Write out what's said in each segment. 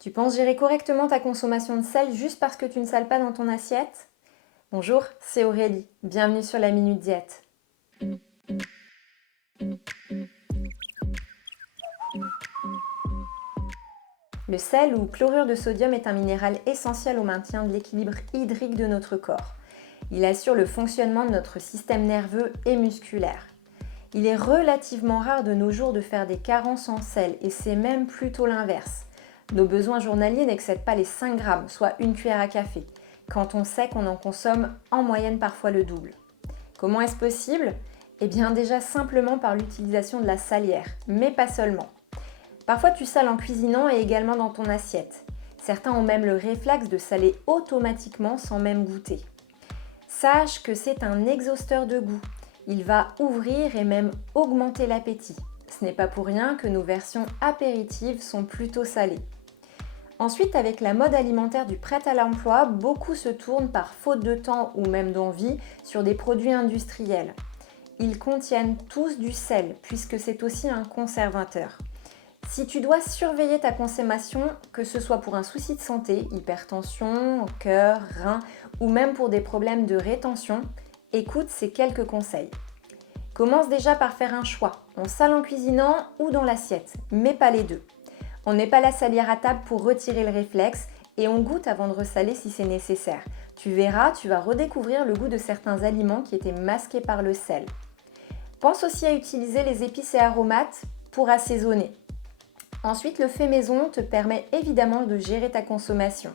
Tu penses gérer correctement ta consommation de sel juste parce que tu ne sales pas dans ton assiette? Bonjour, c'est Aurélie. Bienvenue sur la Minute Diète. Le sel ou chlorure de sodium est un minéral essentiel au maintien de l'équilibre hydrique de notre corps. Il assure le fonctionnement de notre système nerveux et musculaire. Il est relativement rare de nos jours de faire des carences en sel et c'est même plutôt l'inverse. Nos besoins journaliers n'excèdent pas les 5 grammes, soit une cuillère à café, quand on sait qu'on en consomme en moyenne parfois le double. Comment est-ce possible? Eh bien déjà simplement par l'utilisation de la salière, mais pas seulement. Parfois tu sales en cuisinant et également dans ton assiette. Certains ont même le réflexe de saler automatiquement sans même goûter. Sache que c'est un exhausteur de goût. Il va ouvrir et même augmenter l'appétit. Ce n'est pas pour rien que nos versions apéritives sont plutôt salées. Ensuite, avec la mode alimentaire du prêt à l'emploi, beaucoup se tournent par faute de temps ou même d'envie sur des produits industriels. Ils contiennent tous du sel puisque c'est aussi un conservateur. Si tu dois surveiller ta consommation, que ce soit pour un souci de santé, hypertension, cœur, rein ou même pour des problèmes de rétention, écoute ces quelques conseils. Commence déjà par faire un choix. On sale en cuisinant ou dans l'assiette, mais pas les deux. On n'est pas la salière à table pour retirer le réflexe et on goûte avant de ressaler si c'est nécessaire. Tu verras, tu vas redécouvrir le goût de certains aliments qui étaient masqués par le sel. Pense aussi à utiliser les épices et aromates pour assaisonner. Ensuite, le fait maison te permet évidemment de gérer ta consommation.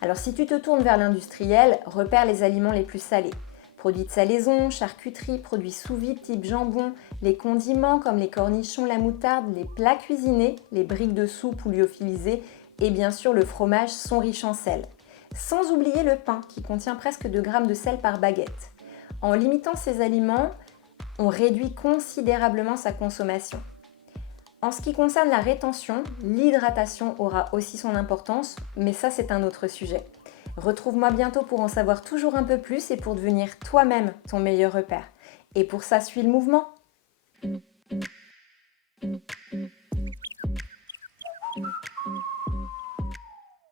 Alors si tu te tournes vers l'industriel, repère les aliments les plus salés. Produits de salaison, charcuterie, produits sous vide type jambon, les condiments comme les cornichons, la moutarde, les plats cuisinés, les briques de soupe ou lyophilisées et bien sûr le fromage sont riches en sel. Sans oublier le pain qui contient presque 2 grammes de sel par baguette. En limitant ces aliments, on réduit considérablement sa consommation. En ce qui concerne la rétention, l'hydratation aura aussi son importance, mais ça c'est un autre sujet. Retrouve-moi bientôt pour en savoir toujours un peu plus et pour devenir toi-même ton meilleur repère. Et pour ça, suis le mouvement.